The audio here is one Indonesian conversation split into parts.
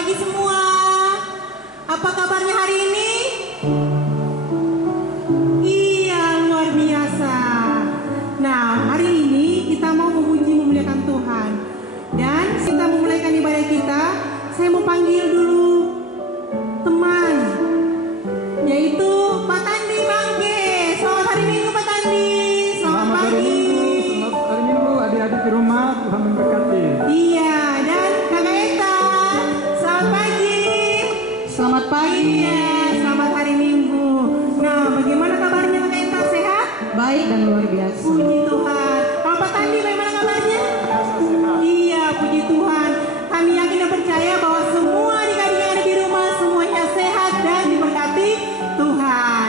pagi semua. Apa kabarnya hari ini? Iya, luar biasa. Nah, hari ini kita mau memuji memuliakan Tuhan. Dan kita memulaikan ibadah kita, saya mau panggil dulu teman, yaitu Pak Tandi Mangge. Selamat hari Minggu Pak Tandi. Selamat pagi. Selamat hari Minggu adik-adik di rumah, Tuhan memberkati. Iya, dan Kakak Eta. Selamat pagi. Selamat pagi. Iya, selamat hari Minggu. Nah, bagaimana kabarnya Kakak Eta? Sehat? Baik dan luar biasa. Puji Tuhan. Kalau Pak Tandi bagaimana kabarnya? Iya, puji Tuhan. Kami yakin dan percaya bahwa semua adik-adik yang ada di rumah semuanya sehat dan diberkati Tuhan.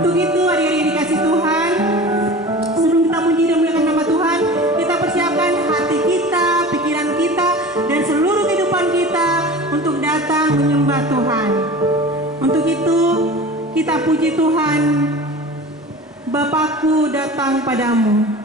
Untuk itu adik-adik dikasih Tuhan, sebelum kita memuji dan memuliakan nama Tuhan, kita persiapkan hati kita, pikiran kita, dan seluruh kehidupan kita untuk datang menyembah Tuhan. Untuk itu kita puji Tuhan. Bapakku datang padamu.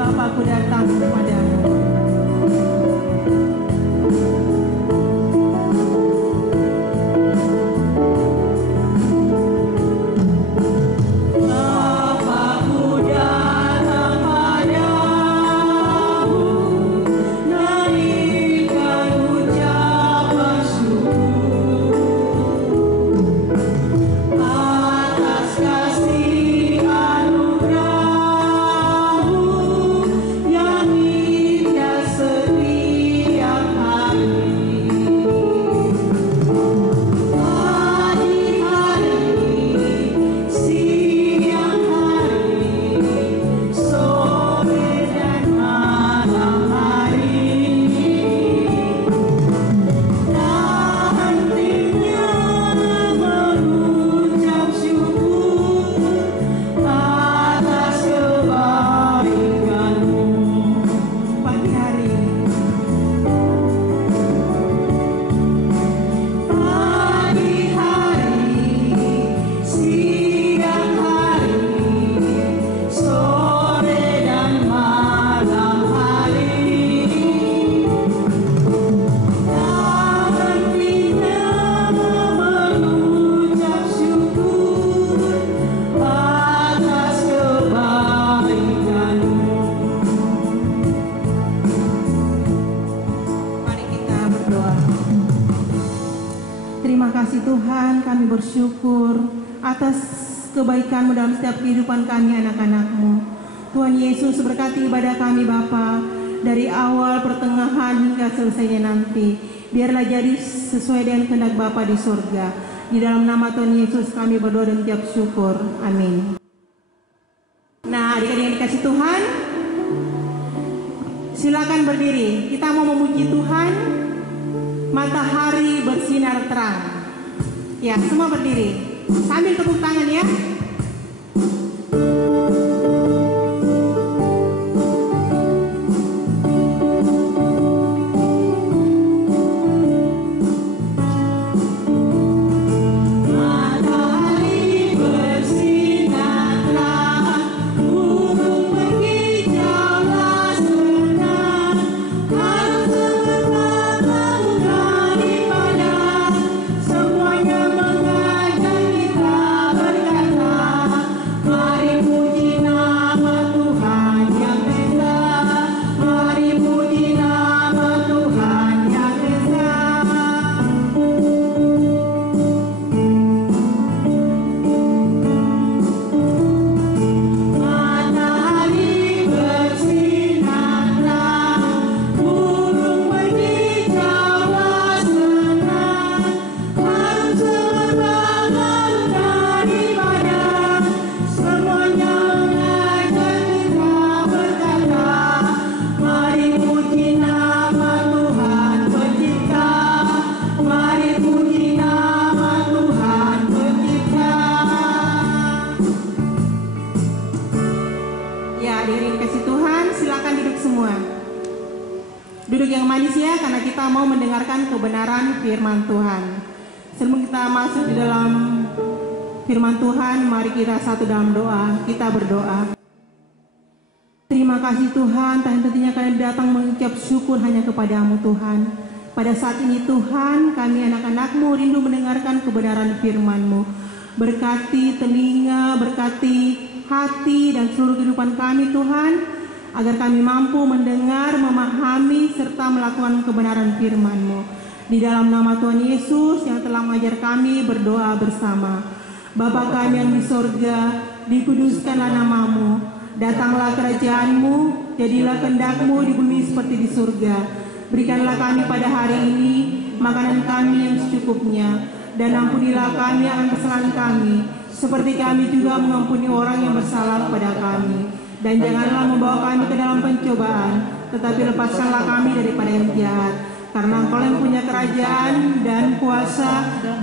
Bapakku datang padamu. Terima kasih Tuhan, kami bersyukur atas kebaikan-Mu dalam setiap kehidupan kami anak-anak-Mu. Tuhan Yesus berkati ibadah kami Bapa, dari awal, pertengahan hingga selesainya nanti. Biarlah jadi sesuai dengan kehendak Bapa di surga. Di dalam nama Tuhan Yesus kami berdoa dan ucap syukur. Amin. Nah, adik-adik yang dikasih Tuhan, silakan berdiri. Kita mau memuji Tuhan. Matahari bersinar terang. Ya, semua berdiri. Sambil tepuk tangan ya. Semuanya mengajak kita berkata duduk yang manis ya, karena kita mau mendengarkan kebenaran firman Tuhan. Sebelum kita masuk di dalam firman Tuhan, mari kita satu dalam doa. Kita berdoa. Terima kasih Tuhan, tentunya kami datang mengucap syukur hanya kepadamu Tuhan. Pada saat ini Tuhan, kami anak-anak-Mu rindu mendengarkan kebenaran firman-Mu. Berkati telinga, berkati hati dan seluruh kehidupan kami Tuhan, agar kami mampu mendengar, memahami, serta melakukan kebenaran firman-Mu. Di dalam nama Tuhan Yesus yang telah mengajar kami berdoa bersama. Bapa kami yang di sorga, dikuduskanlah nama-Mu. Datanglah kerajaan-Mu, jadilah kehendak-Mu di bumi seperti di surga. Berikanlah kami pada hari ini makanan kami yang secukupnya. Dan ampunilah kami akan kesalahan kami, seperti kami juga mengampuni orang yang bersalah kepada kami. Dan janganlah membawa kami ke dalam pencobaan, tetapi lepaskanlah kami daripada yang jahat. Karena Engkau yang punya kerajaan dan kuasa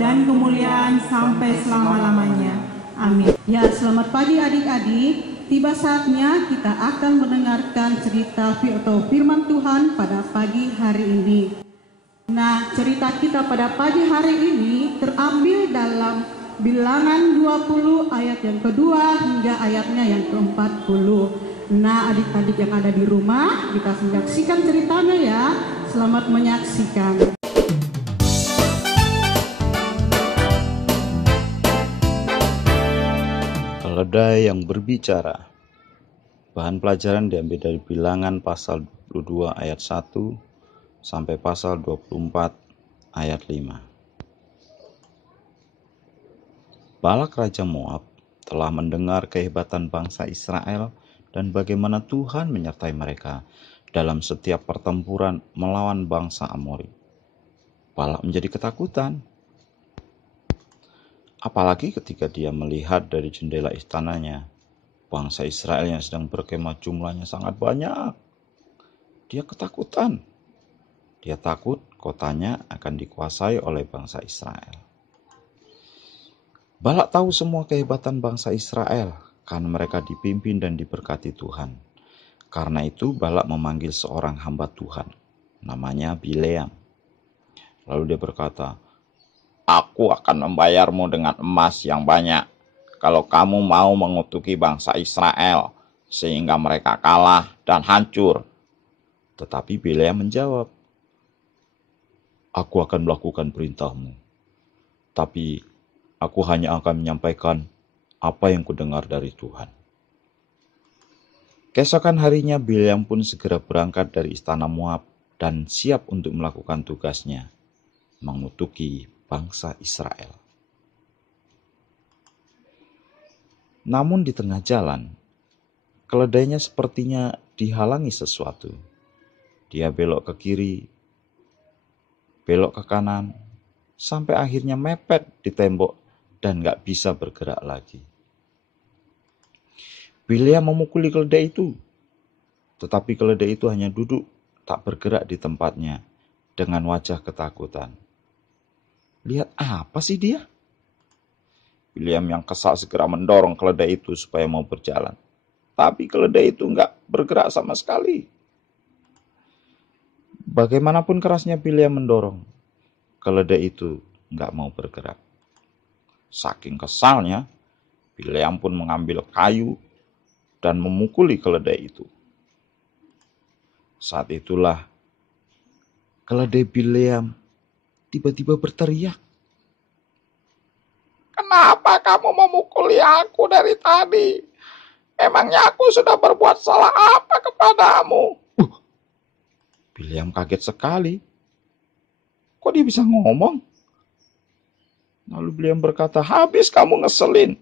dan kemuliaan sampai selama-lamanya. Amin. Ya, selamat pagi adik-adik. Tiba saatnya kita akan mendengarkan cerita atau firman Tuhan pada pagi hari ini. Nah, cerita kita pada pagi hari ini terambil dalam Bilangan 20 ayat yang kedua hingga ayatnya yang ke-40. Nah, adik-adik yang ada di rumah, kita menyaksikan ceritanya ya. Selamat menyaksikan. Keledai yang berbicara. Bahan pelajaran diambil dari Bilangan pasal 22 ayat 1 sampai pasal 24 ayat 5. Balak Raja Moab telah mendengar kehebatan bangsa Israel dan bagaimana Tuhan menyertai mereka dalam setiap pertempuran melawan bangsa Amori. Balak menjadi ketakutan. Apalagi ketika dia melihat dari jendela istananya, bangsa Israel yang sedang berkemah jumlahnya sangat banyak. Dia ketakutan. Dia takut kotanya akan dikuasai oleh bangsa Israel. Balak tahu semua kehebatan bangsa Israel karena mereka dipimpin dan diberkati Tuhan. Karena itu Balak memanggil seorang hamba Tuhan, namanya Bileam. Lalu dia berkata, "Aku akan membayarmu dengan emas yang banyak kalau kamu mau mengutuki bangsa Israel sehingga mereka kalah dan hancur." Tetapi Bileam menjawab, "Aku akan melakukan perintahmu, tapi aku hanya akan menyampaikan apa yang kudengar dari Tuhan." Keesokan harinya Bileam pun segera berangkat dari istana Moab dan siap untuk melakukan tugasnya, mengutuki bangsa Israel. Namun di tengah jalan, keledainya sepertinya dihalangi sesuatu. Dia belok ke kiri, belok ke kanan, sampai akhirnya mepet di tembok dan gak bisa bergerak lagi. Bileam memukuli keledai itu, tetapi keledai itu hanya duduk tak bergerak di tempatnya dengan wajah ketakutan. Lihat apa sih dia? Bileam yang kesal segera mendorong keledai itu supaya mau berjalan. Tapi keledai itu gak bergerak sama sekali. Bagaimanapun kerasnya Bileam mendorong, keledai itu gak mau bergerak. Saking kesalnya, Bileam pun mengambil kayu dan memukuli keledai itu. Saat itulah keledai Bileam tiba-tiba berteriak, "Kenapa kamu memukuli aku dari tadi? Emangnya aku sudah berbuat salah apa kepadamu?" Bileam kaget sekali. Kok dia bisa ngomong? Lalu Bileam berkata, "Habis kamu ngeselin.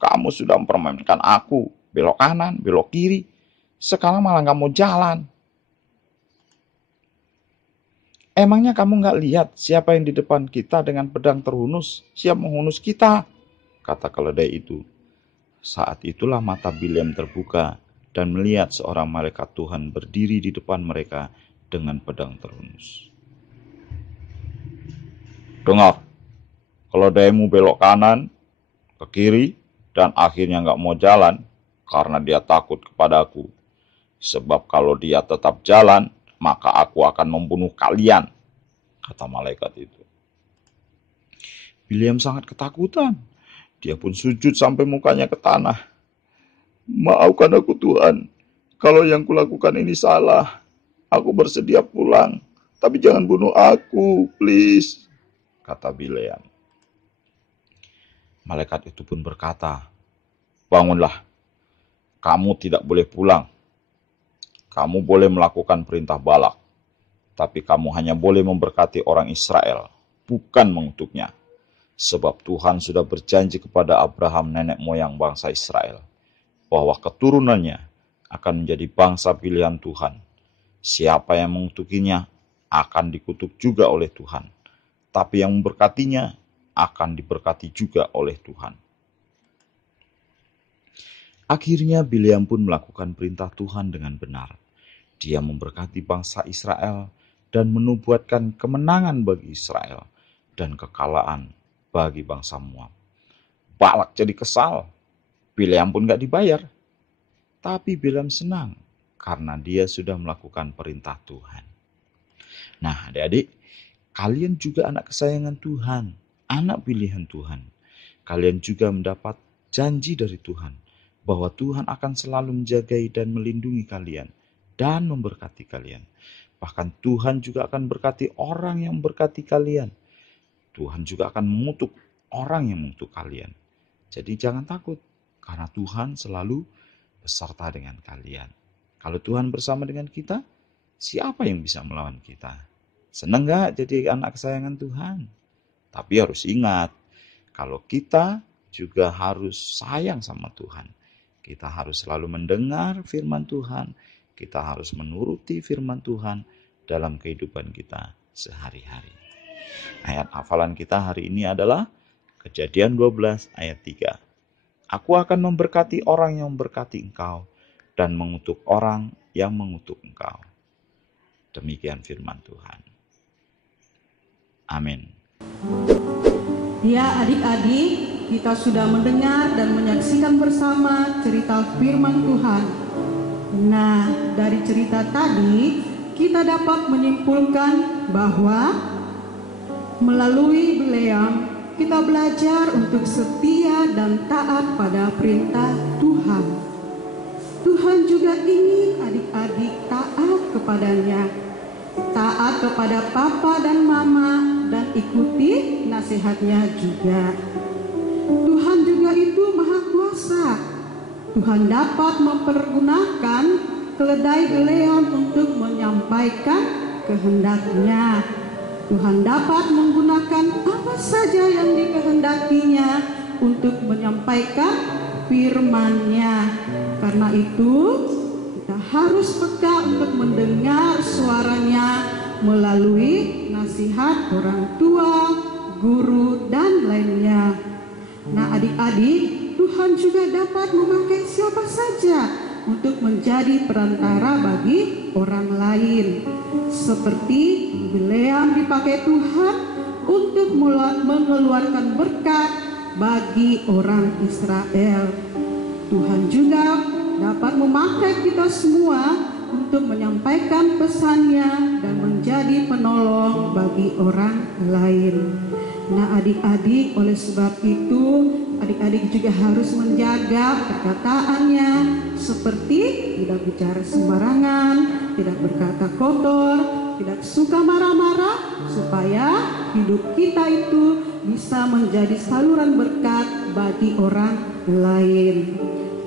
Kamu sudah mempermainkan aku. Belok kanan, belok kiri. Sekarang malah gak mau jalan. Emangnya kamu gak lihat siapa yang di depan kita dengan pedang terhunus, siap menghunus kita?" kata keledai itu. Saat itulah mata Bileam terbuka dan melihat seorang malaikat Tuhan berdiri di depan mereka dengan pedang terhunus. "Dengar, keledaimu belok kanan, ke kiri, dan akhirnya gak mau jalan karena dia takut kepadaku. Sebab kalau dia tetap jalan, maka aku akan membunuh kalian, kata malaikat itu. Bileam sangat ketakutan. Dia pun sujud sampai mukanya ke tanah. Maafkan aku Tuhan, kalau yang kulakukan ini salah. Aku bersedia pulang, tapi jangan bunuh aku, please, kata Bileam. Malaikat itu pun berkata, bangunlah, kamu tidak boleh pulang. Kamu boleh melakukan perintah Balak, tapi kamu hanya boleh memberkati orang Israel, bukan mengutuknya. Sebab Tuhan sudah berjanji kepada Abraham nenek moyang bangsa Israel, bahwa keturunannya akan menjadi bangsa pilihan Tuhan. Siapa yang mengutukinya akan dikutuk juga oleh Tuhan, tapi yang memberkatinya akan diberkati juga oleh Tuhan. Akhirnya Bileam pun melakukan perintah Tuhan dengan benar. Dia memberkati bangsa Israel dan menubuatkan kemenangan bagi Israel dan kekalahan bagi bangsa Moab. Balak jadi kesal. Bileam pun gak dibayar. Tapi Bileam senang karena dia sudah melakukan perintah Tuhan. Nah, adik-adik, kalian juga anak kesayangan Tuhan, anak pilihan Tuhan. Kalian juga mendapat janji dari Tuhan bahwa Tuhan akan selalu menjagai dan melindungi kalian dan memberkati kalian. Bahkan Tuhan juga akan berkati orang yang memberkati kalian. Tuhan juga akan mengutuk orang yang mengutuk kalian. Jadi jangan takut, karena Tuhan selalu beserta dengan kalian. Kalau Tuhan bersama dengan kita, siapa yang bisa melawan kita? Senang gak jadi anak kesayangan Tuhan? Tapi harus ingat, kalau kita juga harus sayang sama Tuhan. Kita harus selalu mendengar firman Tuhan. Kita harus menuruti firman Tuhan dalam kehidupan kita sehari-hari. Ayat hafalan kita hari ini adalah Kejadian 12 ayat 3. Aku akan memberkati orang yang memberkati engkau dan mengutuk orang yang mengutuk engkau. Demikian firman Tuhan. Amin. Ya adik-adik, kita sudah mendengar dan menyaksikan bersama cerita firman Tuhan. Nah, dari cerita tadi kita dapat menyimpulkan bahwa melalui Bileam kita belajar untuk setia dan taat pada perintah Tuhan. Tuhan juga ingin adik-adik taat kepadanya, taat kepada papa dan mama, dan ikuti nasihatnya juga. Tuhan juga itu maha kuasa. Tuhan dapat mempergunakan keledai Bileam untuk menyampaikan kehendaknya. Tuhan dapat menggunakan apa saja yang dikehendakinya untuk menyampaikan firman-Nya. Karena itu, kita harus peka untuk mendengar suaranya melalui nasihat orang tua, guru, dan lainnya. Nah, adik-adik, Tuhan juga dapat memakai siapa saja untuk menjadi perantara bagi orang lain. Seperti Bileam dipakai Tuhan untuk mengeluarkan berkat bagi orang Israel. Tuhan juga dapat memakai kita semua untuk menyampaikan pesannya dan menjadi penolong bagi orang lain. Nah adik-adik, oleh sebab itu adik-adik juga harus menjaga perkataannya, seperti tidak bicara sembarangan, tidak berkata kotor, tidak suka marah-marah, supaya hidup kita itu bisa menjadi saluran berkat bagi orang lain.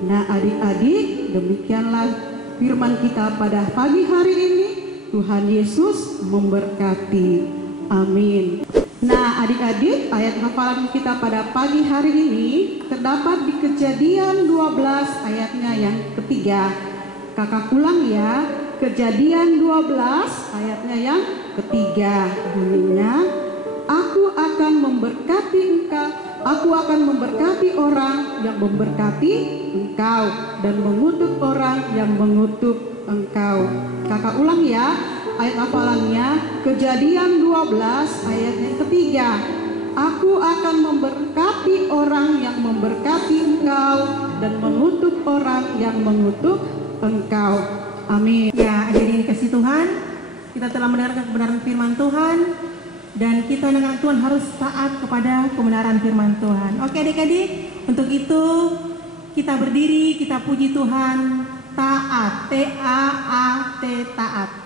Nah adik-adik, demikianlah firman kita pada pagi hari ini. Tuhan Yesus memberkati. Amin. Nah adik-adik, ayat hafalan kita pada pagi hari ini terdapat di Kejadian 12 ayatnya yang ketiga. Kakak ulang ya, Kejadian 12 ayatnya yang ketiga. Bunyinya, aku akan memberkati engkau, aku akan memberkati orang yang memberkati engkau dan mengutuk orang yang mengutuk engkau. Kakak ulang ya, ayat hafalannya Kejadian 12 ayat yang ketiga. Aku akan memberkati orang yang memberkati engkau dan mengutuk orang yang mengutuk engkau. Amin. Ya, jadi dikasih Tuhan, kita telah mendengarkan kebenaran firman Tuhan, dan kita anak-anak Tuhan harus taat kepada kebenaran firman Tuhan. Oke adik-adik, untuk itu kita berdiri, kita puji Tuhan. Taat, T-A-A-T, taat.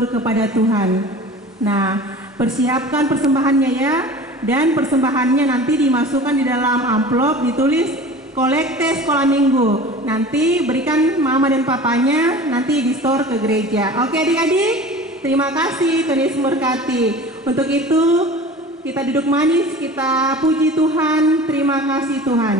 Kepada Tuhan. Nah, persiapkan persembahannya ya, dan persembahannya nanti dimasukkan di dalam amplop, ditulis kolekte sekolah minggu. Nanti berikan mama dan papanya, nanti di store ke gereja. Oke adik-adik, terima kasih, Tuhan Yesus memberkati. Untuk itu kita duduk manis, kita puji Tuhan. Terima kasih Tuhan.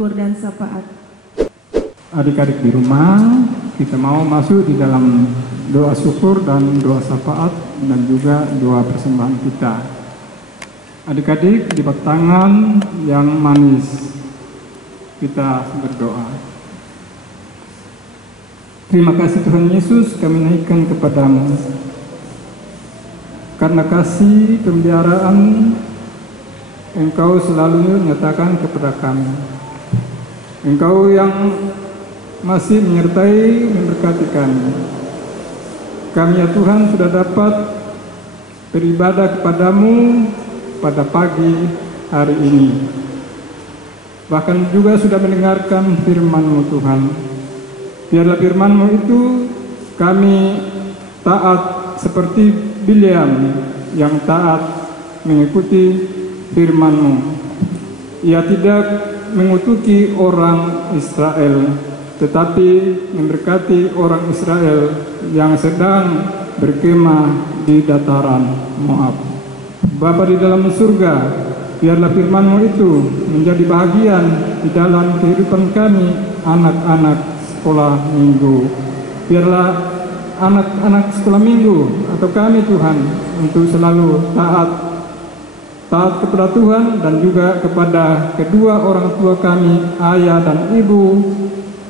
syukur dan syafaat. adik-adik di rumah, kita mau masuk di dalam doa syukur dan doa syafaat dan juga doa persembahan kita. Adik-adik di tangan yang manis, kita berdoa. Terima kasih Tuhan Yesus, kami naikkan kepadamu. Karena kasih pemeliharaan Engkau selalu menyatakan kepada kami. Engkau yang masih menyertai memberkati kami. Kami ya Tuhan sudah dapat beribadah kepadamu pada pagi hari ini. Bahkan juga sudah mendengarkan firman-Mu Tuhan. Biarlah firman-Mu itu kami taat seperti Bileam yang taat mengikuti firman-Mu. Ia tidak mengutuki orang Israel, tetapi memberkati orang Israel yang sedang berkemah di dataran Moab. Bapa di dalam surga, biarlah firman-Mu itu menjadi bahagian di dalam kehidupan kami anak-anak sekolah minggu. Biarlah anak-anak sekolah minggu atau kami Tuhan untuk selalu taat kepada Tuhan dan juga kepada kedua orang tua kami, ayah dan ibu,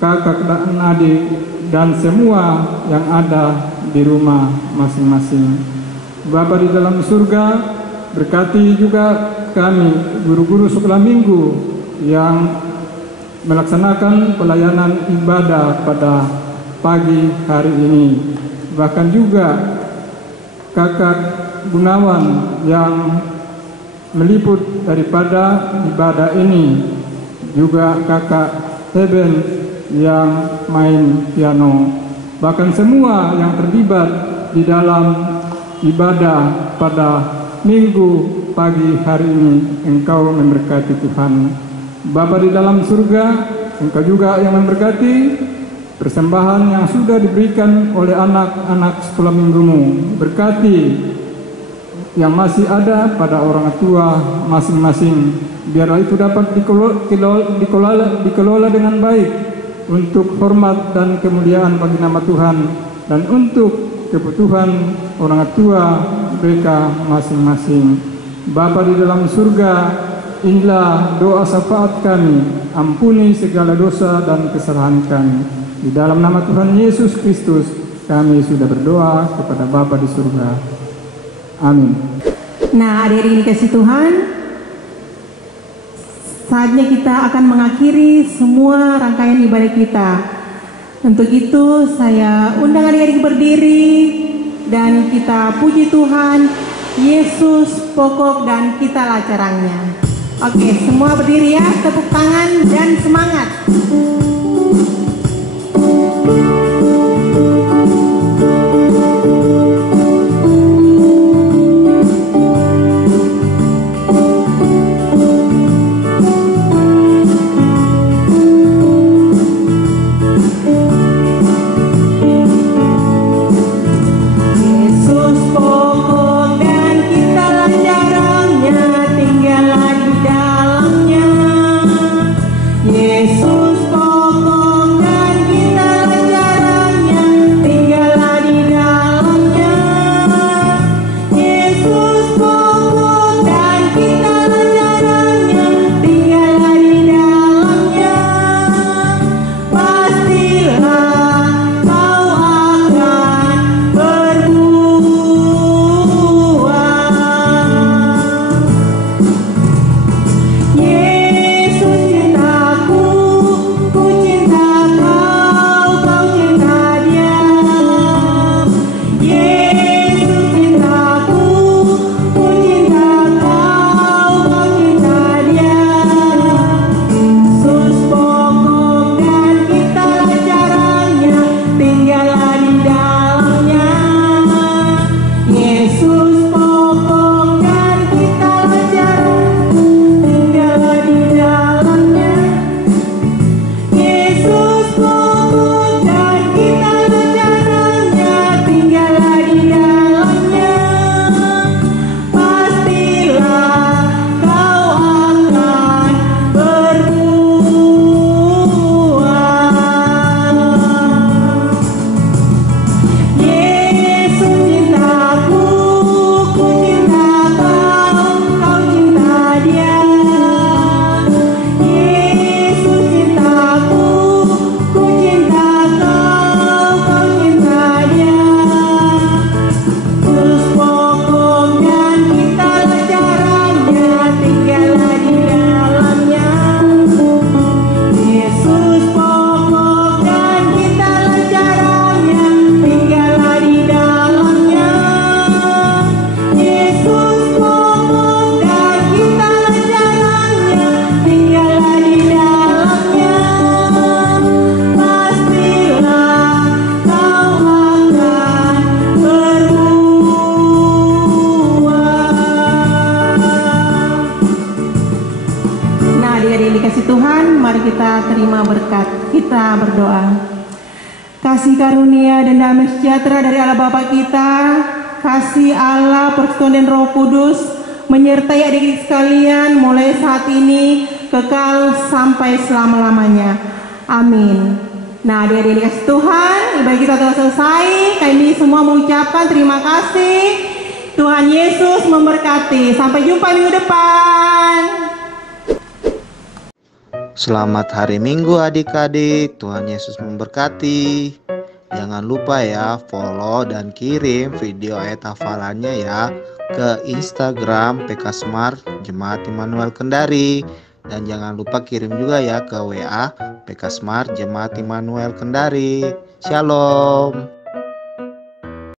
kakak dan adik, dan semua yang ada di rumah masing-masing. Bapa di dalam surga, berkati juga kami, guru-guru sekolah minggu yang melaksanakan pelayanan ibadah pada pagi hari ini. Bahkan juga kakak Gunawan yang meliput daripada ibadah ini, juga kakak Heben yang main piano, bahkan semua yang terlibat di dalam ibadah pada minggu pagi hari ini. Engkau memberkati Tuhan. Bapa di dalam surga, Engkau juga yang memberkati persembahan yang sudah diberikan oleh anak-anak sekolah minggumu. Berkati yang masih ada pada orang tua masing-masing. Biarlah itu dapat dikelola dengan baik untuk hormat dan kemuliaan bagi nama Tuhan dan untuk kebutuhan orang tua mereka masing-masing. Bapa di dalam surga, inilah doa syafaat kami. Ampuni segala dosa dan kesalahan kami. Di dalam nama Tuhan Yesus Kristus kami sudah berdoa kepada Bapa di surga. Amin. Nah, adik-adik dikasih Tuhan, saatnya kita akan mengakhiri semua rangkaian ibadah kita. Untuk itu saya undang adik-adik berdiri dan kita puji Tuhan, Yesus pokok dan kitalah caranya. Oke, semua berdiri ya, tepuk tangan dan semangat. Yesus pokok dan kita jarak. Nah, adik-adik dikasih Tuhan, mari kita terima berkat. Kita berdoa. Kasih karunia dan damai sejahtera dari Allah Bapa kita, kasih Allah, persekutuan dan Roh Kudus menyertai adik-adik sekalian mulai saat ini kekal sampai selama-lamanya. Amin. Nah, adik-adik dikasih Tuhan, ibadah kita telah selesai. Kami semua mengucapkan terima kasih. Tuhan Yesus memberkati. Sampai jumpa minggu depan. Selamat hari Minggu adik-adik, Tuhan Yesus memberkati. Jangan lupa ya follow dan kirim video ayat hafalannya ya ke Instagram PK Smart Jemaat Immanuel Kendari. Dan jangan lupa kirim juga ya ke WA PK Smart Jemaat Immanuel Kendari. Shalom.